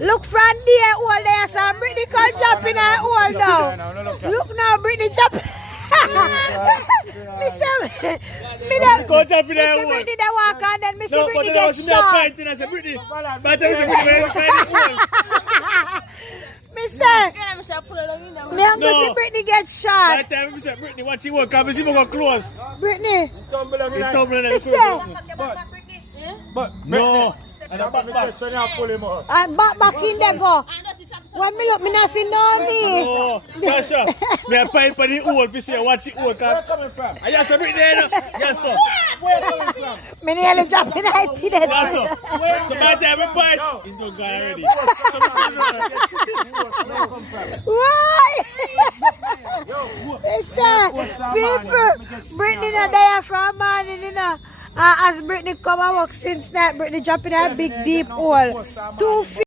look from there, all there, so Britney can jump in her hole now. Look now, Britney jump. Mr. Britney they walk and then Mr. Britney gets shot. Mr. Me and Mr. Britney get shot. That time Mr. Britney watch she work, because Mr. go close. Britney. Mr. But no. And I'm back in there go. When me look, me not see no me. Oh, Tasha, me a pipe on the hole to see watch it work. Where coming from? Yes, sir, Britney there. Yes, sir. Where coming from? Me nearly jump in her teeth. Yes, sir. So by the time we fight, it don't go already. Why? People, Britney not there from morning, you know. As Britney come and walk since night, Britney drop in a big deep hole. 2 feet.